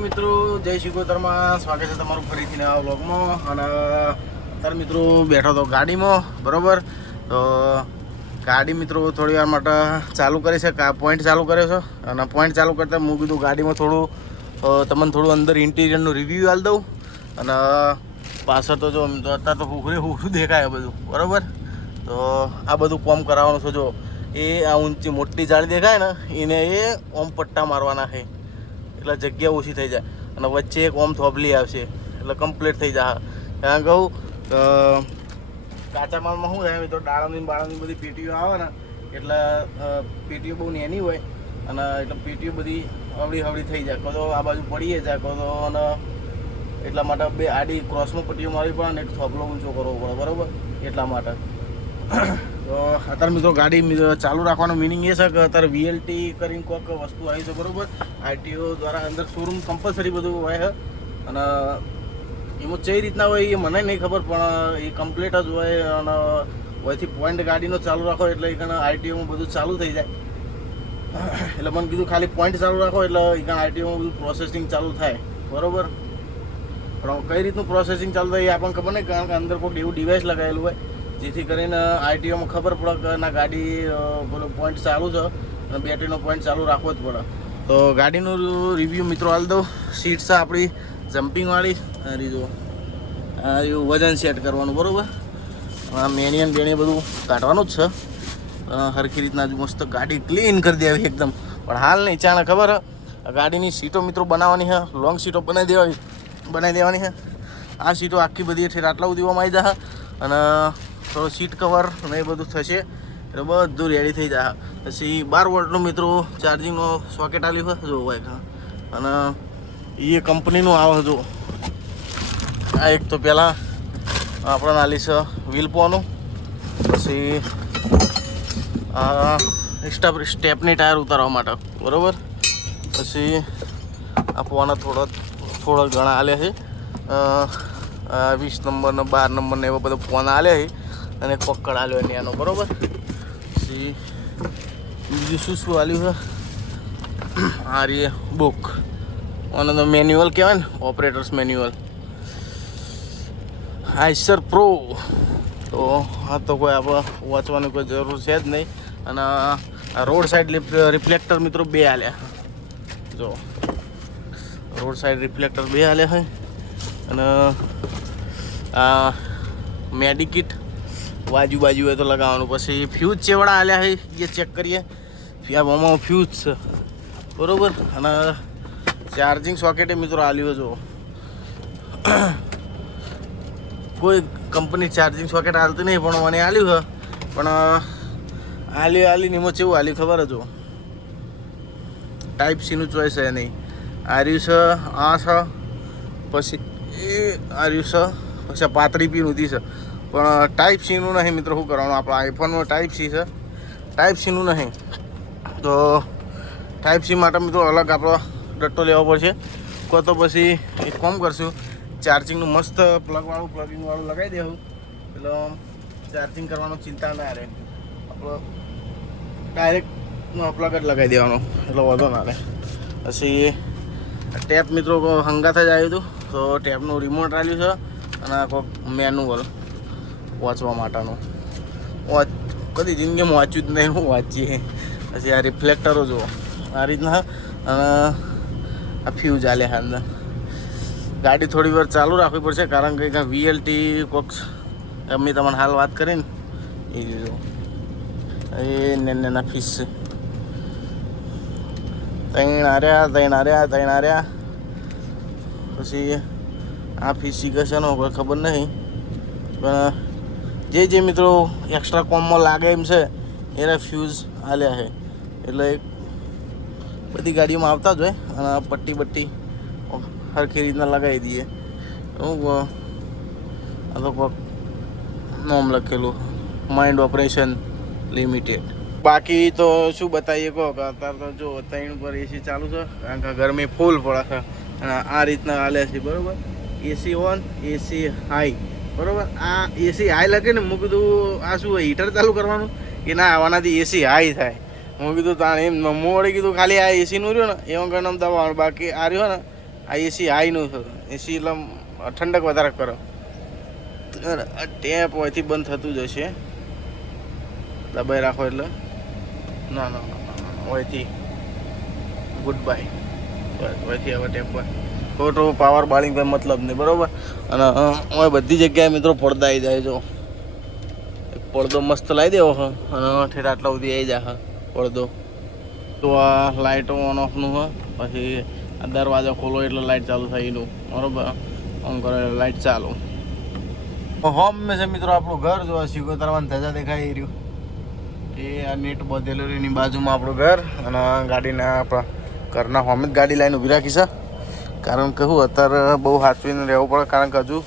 હાજી મિત્રો, જય શિકોતરમાં સ્વાગત છે તમારું ફરીથી નવા વ્લોગમાં. અને અત્યારે મિત્રો બેઠો તો ગાડીમાં, બરાબર. તો ગાડી મિત્રો થોડી વાર માટે ચાલુ કરી છે, પોઈન્ટ ચાલુ કર્યો છે. અને પોઈન્ટ ચાલુ કરતાં હું કીધું ગાડીમાં થોડું તમને થોડું અંદર ઇન્ટિરિયરનું રિવ્યૂ આપી દઉં. અને પાછળ તો જો અત્યારે તો હું દેખાય બધું, બરાબર. તો આ બધું કોમ કરાવવાનું છે. જો એ આ ઊંચી મોટી જાળી દેખાય ને એને એ ઓમ પટ્ટા મારવાના છે, એટલે જગ્યા ઓછી થઈ જાય. અને વચ્ચે એક ઓમ થોભલી આવશે એટલે કમ્પ્લીટ થઈ જાય. ત્યાં કહું કાચા માલમાં શું થાય, તો દાળમની બાળમની બધી પેટીઓ આવે ને, એટલે પેટીઓ બહુ નાની હોય અને એટલે પેટીઓ બધી હવળી હવળી થઈ જાય. કહો તો આ બાજુ પડીએ જાય, કહો તો અને એટલા માટે બે આડી ક્રોસમાં પટ્ટીઓ મારવી પડે ને એક થોભલો ઊંચો કરવો પડે, બરાબર. એટલા માટે તો અત્યારે મિત્રો ગાડી ચાલુ રાખવાનો મિનિંગ એ છે કે અત્યારે વીએલટી કરીને કોઈક વસ્તુ આવી છે, બરાબર. આરટીઓ દ્વારા અંદર શોરૂમ કમ્પલસરી બધું હોય છે. અને એમાં કઈ રીતના હોય એ મને નહીં ખબર, પણ એ કમ્પ્લીટ જ હોય. અને અહીંથી પોઈન્ટ ગાડીનો ચાલુ રાખો એટલે એ કારણ આરટીઓમાં બધું ચાલુ થઈ જાય. એટલે મને કીધું ખાલી પોઈન્ટ ચાલુ રાખો એટલે એ કારણ આરટીઓમાં બધું પ્રોસેસિંગ ચાલુ થાય, બરાબર. પણ કઈ રીતનું પ્રોસેસિંગ ચાલુ થાય એ આપણને ખબર નહીં, કારણ કે અંદર કોઈ એવું ડિવાઇસ લગાવેલું હોય જેથી કરીને આરટીઓમાં ખબર પડે કે ના ગાડી પેલું પોઈન્ટ ચાલુ છે અને બેટરીનો પોઈન્ટ ચાલુ રાખવો જ પડે. તો ગાડીનું રિવ્યૂ મિત્રો હાલ દઉં. સીટ છે આપણી જમ્પિંગવાળી. આ રીજો આ વજન સેટ કરવાનું, બરાબર. આ મેનિયન બેણી બધું કાઢવાનું જ છે. સરખી રીતના મસ્ત ગાડી ક્લીન કરી દેવી એકદમ. પણ હાલ નહીં, ચાણે ખબર ગાડીની સીટો મિત્રો બનાવવાની છે, લોંગ સીટો બનાવી દેવાની છે. આ સીટો આખી બધી એઠી આટલા સુધી આવી જશે અને થોડો સીટ કવર અને એ બધું થશે એટલે બધું રેડી થઈ જાય. પછી 12 વોલ્ટનું મિત્રો ચાર્જિંગનો સોકેટ આવ્યું હોય જો હોય. અને એ કંપનીનું આવે જો. આ એક તો પહેલાં આપણને આલી છે વ્હીલપોનું. પછી આ સ્ટેપની ટાયર ઉતારવા માટે, બરાબર. પછી આ પોના થોડા ઘણા આલ્યા છે. 20 નંબરનો 12 નંબરનો એવા બધા પોના આલ્યા છે અને પકડ આલ્યો એની આનો, બરાબર. પછી બીજું શું આલ્યું છે, આ રે બુક અને તો મેન્યુઅલ કહેવાય ને, ઓપરેટર્સ મેન્યુઅલ. Eicher pro. તો આ તો કોઈ આપણે વાંચવાની કોઈ જરૂર છે જ નહીં. અને આ રોડ સાઈડ રિફ્લેક્ટર મિત્રો 2 આલ્યા જો. રોડ સાઈડ રિફ્લેક્ટર 2 આલ્યા છે. અને આ મેડિકિટ બાજુ હોય તો લગાવવાનું. પછી ફ્યુઝ ચેવડા આલ્યા છે એ ચેક કરીએ. આમાં ફ્યુઝ છે, બરાબર. અને ચાર્જિંગ સોકેટે મિત્રો આલ્યું જો. કોઈ કંપની ચાર્જિંગ સોકેટ હાલતી નહીં, પણ મને આલ્યું છે. પણ આલીને એમાં કેવું આલ્યું ખબર જો, ટાઈપ સીનું ચોઈસ છે નહીં. આર્યું છે આ છે, પછી એ આર્યું છે, પછી આ પાતળી પીન ઉધી છે. પણ ટાઈપ સીનું નહીં મિત્રો. શું કરવાનું, આપણા આઈફોનમાં ટાઈપ સી છે, ટાઈપ સીનું નહીં. તો ટાઈપ સી માટે મિત્રો અલગ આપણો ડટ્ટો લેવો પડશે. કોઈ તો પછી એક કામ કરશું, ચાર્જિંગનું મસ્ત પ્લગિંગવાળું લગાવી દેવું એટલે ચાર્જિંગ કરવાનું ચિંતા ના રહે. આપણો ડાયરેક્ટ પ્લગ જ લગાવી દેવાનો એટલે વાંધો ના રહે. પછી ટેપ મિત્રો હંગાથ જ આવ્યું હતું. તો ટેપનું રિમોટ આલ્યું છે અને કોઈક મેન્યુઅલ વાંચવા માટેનું. કદી જિંદગીમાં વાંચ્યું જ નહીં, હું વાંચીએ. પછી આ રિફ્લેક્ટરો જુઓ આ રીતના. અને આ ફ્યુઝ આલ્યા અંદર. ગાડી થોડી વાર ચાલુ રાખવી પડશે, કારણ કે કાંઈ વીએલટી કોક્સ એમની તમને હાલ વાત કરીને એ જો એ નાના ફીસ છે. ત્રણ આર્યા. પછી આ ફીસ શીખશે ને કોઈ ખબર નહીં, પણ જે મિત્રો એક્સ્ટ્રા કોમમાં લાગે એમ છે એના ફ્યુઝ આલ્યા છે. એટલે બધી ગાડીઓમાં આવતા જ હોય. અને પટ્ટી સરખી રીતના લગાવી દઈએ. આ તો કોઈક નામ લખેલું, માઇન્ડ ઓપરેશન લિમિટેડ. બાકી તો શું બતાવીએ કહો કે અત્યારે તો જો 3 ઉપર એસી ચાલુ છે, કારણ કે ગરમી ફૂલ પડે છે. અને આ રીતના હાલે છે, બરાબર. એસી ઓન, એસી હાઈ, બરાબર. આ એસી હાઈ લગે ને, મેં કીધું આ શું હીટર ચાલુ કરવાનું કે ના, આવવાનાથી એસી હાઈ થાય. હું કીધું તાણ એમ મોડે કીધું ખાલી આ એસીનું રહ્યું ને એમાં ગણમ દબાવવાનું. બાકી આ રહ્યો ને આ એસી હાઈનું છે. એસી એટલે ઠંડક વધારે કરે. ટેપ હોયથી બંધ થતું જ હશે, દબાઈ રાખો એટલે. ના ના ના હોયથી ગુડ બાય. હોયથી હવે ટેપ પર ખોટો પાવર બાળિંગ કંઈ મતલબ નહીં, બરાબર. અને હવે બધી જગ્યાએ મિત્રો પડદા આવી જાય. જો એક પડદો મસ્ત લાવી દેવો હ અને ઠેર આટલા સુધી આવી જાય પડદો. તો આ લાઇટો ઓન ઓફનું હ. પછી આ દરવાજો ખોલો એટલે લાઇટ ચાલુ થાય એનું, બરાબર. ઓન કરો એટલે લાઇટ ચાલુ. હોમ મેં છે મિત્રો આપણું ઘર. જો સિકોતરવાન ધજા દેખાઈ રહ્યું એ આ નેટ બધેલું એની બાજુમાં આપણું ઘર. અને ગાડીના આપણા ઘરના હોમ જ ગાડી લાઈને ઊભી રાખી છે. કારણ કે શું અત્યારે બહુ સાચવીને રહેવું પડે, કારણ કે હજુ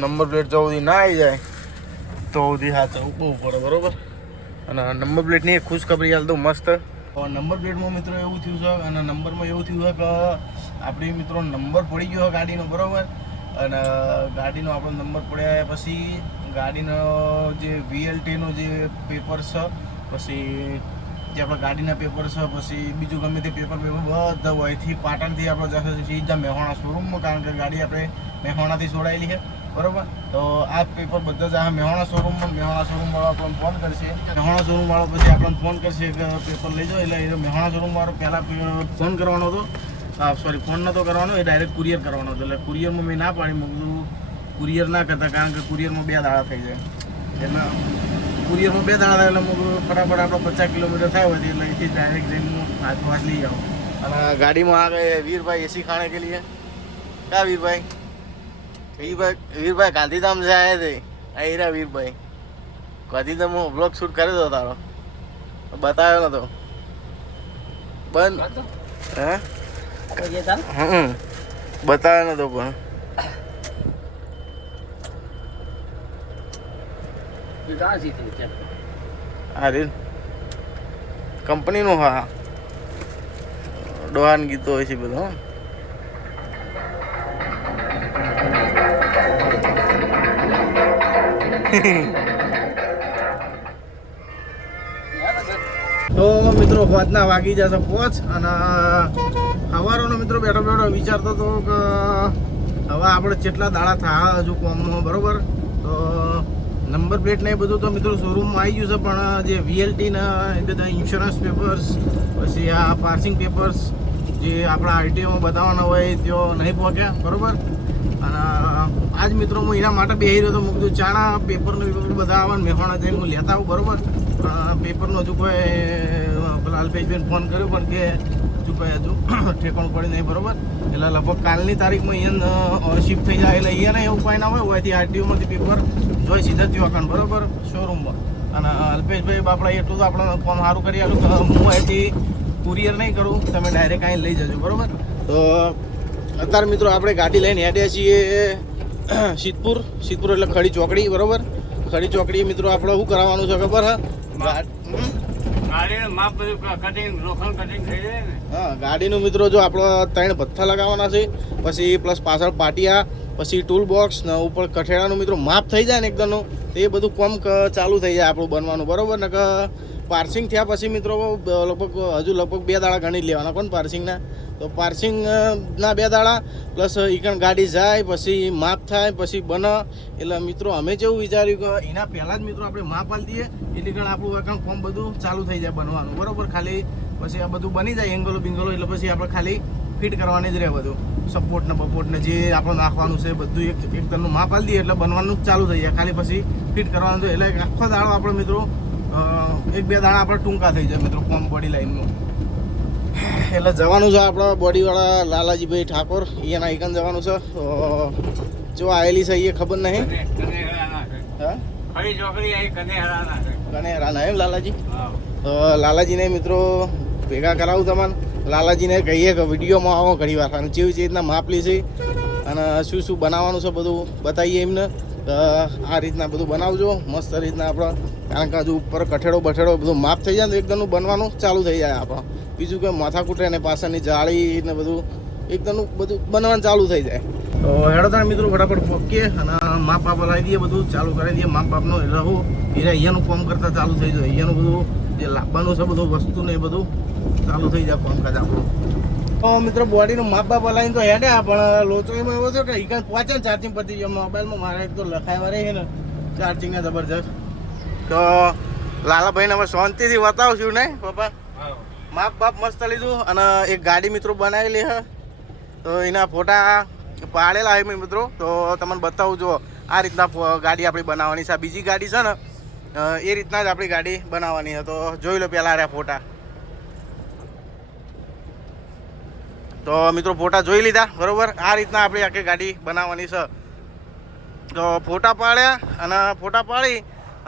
નંબર પ્લેટ જો સુધી ના આવી જાય તો સુધી સાચવવું બહુ પડે, બરાબર. અને નંબર પ્લેટની એક ખુશખબરી હાલ તો મસ્ત. નંબર પ્લેટમાં મિત્રો એવું થયું છે, અને નંબરમાં એવું થયું છે કે આપણી મિત્રો નંબર પડી ગયો ગાડીનો, બરાબર. અને ગાડીનો આપણો નંબર પડ્યા પછી ગાડીનો જે VLTનો જે પેપર છે, પછી જે આપણા ગાડીના પેપર છે, પછી બીજું ગમે તે પેપર બધા હોયથી પાટણથી આપણે જશે સીધા મહેસાણા શોરૂમમાં, કારણ કે ગાડી આપણે મહેસાણાથી છોડાયેલી છે, બરાબર. તો આ પેપર બધા જ આ મહેસાણા શોરૂમમાં, મહેસાણા શોરૂમવાળો આપણને ફોન કરશે. મહેસાણા શોરૂમવાળો પછી આપણને ફોન કરશે કે પેપર લઈ જાઓ. એટલે એ મહેસાણા શોરૂમવાળો પહેલાં ફોન કરવાનો હતો, સોરી ફોન નહોતો કરવાનો, એ ડાયરેક્ટ કુરિયર કરવાનો હતો. એટલે કુરિયરમાં મેં ના પાડી, મેં કીધું કુરિયર ના કરતા, કારણ કે કુરિયરમાં 2 દાડા થઈ જાય. એટલે કુરિયરમાં 2 દાડા થાય એટલે ફટાફટ આપણો 50 કિલોમીટર થાય હોય એટલે અહીંથી ડાયરેક્ટ જઈને હાથ લઈ આવો. અને ગાડીમાં આ ગए वीरभाई एसी खाने के लिए. क्या वीरभाई? वीरभाई गांधीधाम से आए थे. आई रहा वीरभाई गांधीधाम में ब्लॉग शूट करे तो तारो बतायो ना तो બંધ હે बतायो ना तो પણ અરે કંપનીનું હા ડોહાન ગીતો હોય છે બધો. તો મિત્રો હોજના વાગી જશે 5 અને સવારનો મિત્રો બેઠો બેઠો વિચારતો હતો કે હવે આપણે કેટલા દાડા થયા હજુ કોમમાં, બરાબર. તો નંબર પ્લેટ ને એ બધું તો મિત્રો શોરૂમમાં આવી ગયું છે, પણ જે VLTના એ બધા ઇન્સ્યોરન્સ પેપર્સ, પછી આ પાર્સિંગ પેપર્સ જે આપણા RTOમાં બતાવવાના હોય તેઓ નહીં પહોંચ્યા, બરાબર. અને આજ મિત્રો હું એના માટે બેસી રહ્યો તો મેં કીધું ચાણા પેપરનું બધા આવે મહેસાણા જઈને હું લેતા આવું, બરાબર. પેપરનો હજુ કોઈ પેલા અલ્પેશભાઈને ફોન કર્યો પણ કે હજુ કોઈ ઠેકાણું પડી નહીં, બરાબર. એટલે લગભગ કાલની તારીખમાં અહીંયા શિફ્ટ થઈ જાય. એટલે અહીંયા એવું કોઈ ના હોયથી RTOમાંથી પેપર જોઈ સીધા ત્યાં બરાબર શોરૂમમાં. અને અલ્પેશભાઈ બાપડા એટલું તો આપણે ફોર્મ સારું કરી આલું કે હું અહીંથી કુરિયર નહીં કરું, તમે ડાયરેક્ટ અહીં લઈ જજો, બરાબર. તો અત્યારે મિત્રો આપણે ગાડી લઈને હેડ્યા છીએ સિદ્ધપુર એટલે ખડી ચોકડી, બરાબર. ખડી ચોકડી મિત્રો આપણે શું કરાવવાનું છે ખબર હા ગાડીનું મિત્રો જો આપણો 3 ભથ્થા લગાવવાના છે, પછી પ્લસ પાછળ પાટિયા, પછી ટૂલ બોક્સ ને ઉપર કઠેડાનું મિત્રો માપ થઈ જાય ને એકદમનું, તો એ બધું કામ ચાલુ થઈ જાય આપણું બનવાનું, બરાબર. ને કે પાર્સિંગ થયા પછી મિત્રો લગભગ 2 દાડા ગણી લેવાના કોણ પાર્સિંગના. તો પાર્સિંગના 2 દાડા પ્લસ ઈકણ ગાડી જાય પછી માપ થાય પછી બને. એટલે મિત્રો અમે જેવું વિચાર્યું કે એના પહેલાં જ મિત્રો આપણે માપ આપી દઈએ એટલે કણ આપણું એકણ ફોર્મ બધું ચાલુ થઈ જાય બનવાનું, બરાબર. ખાલી પછી આ બધું બની જાય એંગલો બિંગલો, એટલે પછી આપણે ખાલી ફિટ કરવાની જ રહે બધું, સપોર્ટ ને બપોર્ટ ને જે આપણે નાખવાનું છે બધું એકદમનું માપ આપી દઈએ એટલે બનવાનું ચાલુ થઈ જાય. ખાલી પછી ફિટ કરવાનું છે એટલે આખો દાડો આપણે મિત્રો 1-2 દાડા આપણે ટૂંકા થઈ જાય મિત્રો કોમ બોડી લાઈનનું. એટલે જવાનું છે આપણા બોડીવાળા લાલાજીભાઈ ઠાકોર, અહીંયાના આઈકન જવાનું છે. જો આવેલી છે એ ખબર નહીં. કનેહરાના એમ લાલાજી. તો લાલાજીને મિત્રો ભેગા કરાવું તમને. લાલાજીને કહીએ કે વિડીયોમાં આવો ઘણી વાર અને જેવી રીતના માપ લીધી અને શું બનાવવાનું છે બધું બતાવીએ એમને. આ રીતના બધું બનાવજો મસ્ત રીતના આપણે, કારણ કે હજુ ઉપર કઠેડો બઠેડો બધું માપ થઈ જાય તો એકદમનું બનવાનું ચાલુ થઈ જાય આપણે. બીજું કે માથા કૂટે ને પાછળની જાળી ને બધું એકદમનું બધું બનવાનું ચાલુ થઈ જાય. તો હેડોતાર મિત્રો ફટાફટ પહોંચીએ અને માપ બાપ લાવી દઈએ, બધું ચાલુ કરી દઈએ માપ બાપનો. એટલે હું અહીંયાનું કામ કરતાં ચાલુ થઈ જાય, અહીંયાનું બધું જે લાવવાનું છે બધું વસ્તુ ને એ બધું ચાલુ થઈ જાય કામકાજ આપણું. મિત્રો બોડીનું માપ બાપ હલાવીને તો હેડ્યા પણ લોચો એમાં એવો થયો કે ઈકન પહોંચે ને ચાર્જિંગ પતી ગયો મોબાઈલમાં મારે એક તો લખાયવા રહી ને ચાર્જિંગના જબરજસ્ત. તો લાલાભાઈને હવે શાંતિથી બતાવશું નહીં પપ્પા. માપ બાપ મસ્ત લીધું અને એક ગાડી મિત્રો બનાવેલી હે તો એના ફોટા પાડેલા છે મિત્રો. તો તમને બતાવું જો આ રીતના ગાડી આપણી બનાવવાની છે. આ બીજી ગાડી છે ને એ રીતના જ આપણી ગાડી બનાવવાની છે. તો જોઈ લો પહેલાં આ ફોટા. તો મિત્રો ફોટા જોઈ લીધા બરોબર. આ રીતના આપણી આખી ગાડી બનાવવાની છે. તો ફોટા પાડ્યા અને ફોટા પાડી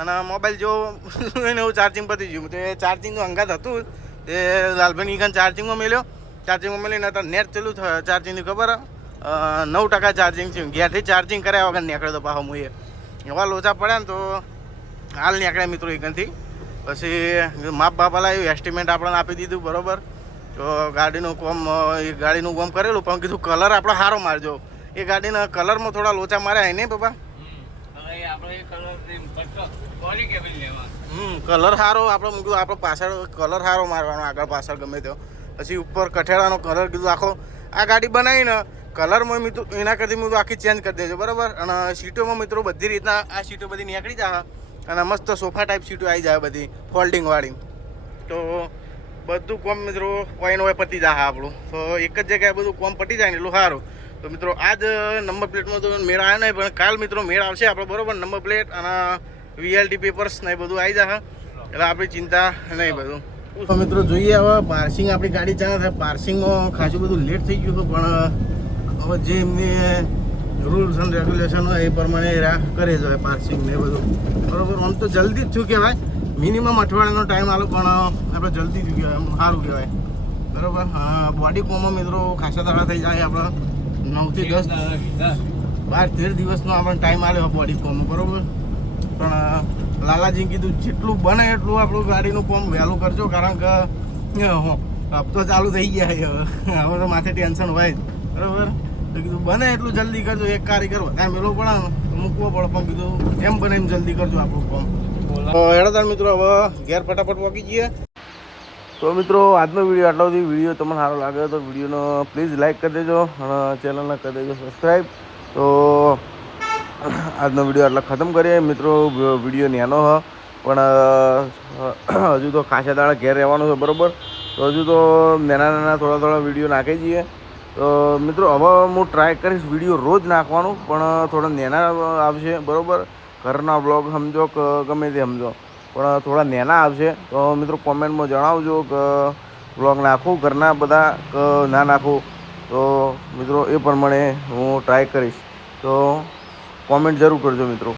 અને મોબાઈલ જો એને એવું ચાર્જિંગ પતી ગયું. તો એ ચાર્જિંગનું અંગાત હતું તે લાલભાઈ ઈકન ચાર્જિંગમાં મેલ્યો. ચાર્જિંગમાં મેલીને તો નેટ ચાલુ થયું ચાર્જિંગની ખબર 9% ચાર્જિંગ થયું. ઘેરથી ચાર્જિંગ કર્યા વગર નીકળ્યો તો પાછો હું એવા લોચા પડ્યા ને તો હાલ નીકળ્યા મિત્રો ઈકનથી. પછી માપ બાપ લાવ્યું એસ્ટિમેટ આપણને આપી દીધું બરોબર. તો ગાડીનું કોમ કરેલું પણ કીધું કલર આપણો સારો મારજો. એ ગાડીના કલરમાં થોડા લોચા માર્યા હોય ને પપ્પા. કલર સારો આપણે કીધું આપણો પાછળ કલર સારો મારવાનો આગળ પાછળ ગમે તે. પછી ઉપર કઠેડાનો કલર કીધું આખો આ ગાડી બનાવીને કલરમાં મિત્રો એના કરતી મિત્રો આખી ચેન્જ કરી દેજો બરાબર. અને સીટોમાં મિત્રો બધી રીતના આ સીટો બધી નીકળી જાય અને મસ્ત સોફા ટાઈપ સીટો આવી જાય બધી ફોલ્ડિંગવાળી. તો બધું કોમ મિત્રો કોઈનો હોય પતી જાય આપણું. તો એક જ જગ્યાએ બધું કોમ પતી જાય ને એટલું સારું. તો મિત્રો આજ નંબર પ્લેટમાં તો મેળ આવ્યો નહીં પણ કાલ મિત્રો મેળ આવશે આપણો બરાબર. નંબર પ્લેટ અને VLT પેપર્સ ને બધું આવી જાય એટલે આપણી ચિંતા નહીં બધું. તો મિત્રો જોઈએ હવે પાર્સિંગ આપણી ગાડી ચાલે થાય. પાર્સિંગમાં ખાસું બધું લેટ થઈ ગયું પણ હવે જે એમની રૂલ્સ એન્ડ રેગ્યુલેશન હોય એ પ્રમાણે કરે છે પાર્સિંગ ને બધું બરાબર. આમ તો જલ્દી જ થયું કહેવાય. મિનિમમ અઠવાડિયાનો ટાઈમ આલો પણ આપણે જલ્દી થયું કહેવાય એમ સારું કહેવાય બરાબર. બોડી કોમમાં મિત્રો ખાસા દાડા થઈ જાય આપણે 9 થી 10 12-13 દિવસનો આપણને ટાઈમ આવ્યો બોડી કોમમાં બરાબર. પણ લાલાજી કીધું જેટલું બને એટલું આપણું ગાડીનું કોમ વહેલું કરજો કારણ કે હપ્તો ચાલુ થઈ ગયા હવે તો માથે ટેન્શન હોય જ બરાબર. તો કીધું બને એટલું જલ્દી કરજો. એક કારીગર વધારે મેળવો પડે ને તો મૂકવો પડે પણ કીધું એમ બને એમ જલ્દી કરજો આપણું કોમ. હેડો મિત્રો હવે ઘેર ફટાફટ પહોંચી જઈએ. તો મિત્રો આજનો વિડીયો આટલો સુધી. વિડીયો તમને સારો લાગે તો વિડીયોનો પ્લીઝ લાઇક કરી દેજો અને ચેનલને કરી દેજો સબસ્ક્રાઈબ. તો આજનો વિડીયો આટલા ખતમ કરીએ મિત્રો. વિડીયો નાનો હ પણ હજુ તો ખાસા દાડા ઘેર રહેવાનું છે બરાબર. તો હજુ તો નાના થોડા વિડીયો નાખી જઈએ. તો મિત્રો હવે હું ટ્રાય કરીશ વિડીયો રોજ નાખવાનું પણ થોડા નાના આવશે બરાબર. ઘરના બ્લોગ સમજો કે ગમે તે સમજો પણ થોડા નાના આવશે. તો મિત્રો કોમેન્ટમાં જણાવજો કે બ્લોગ નાખું ઘરના બધા કે ના નાખું. તો મિત્રો એ પ્રમાણે હું ટ્રાય કરીશ. તો કોમેન્ટ જરૂર કરજો મિત્રો.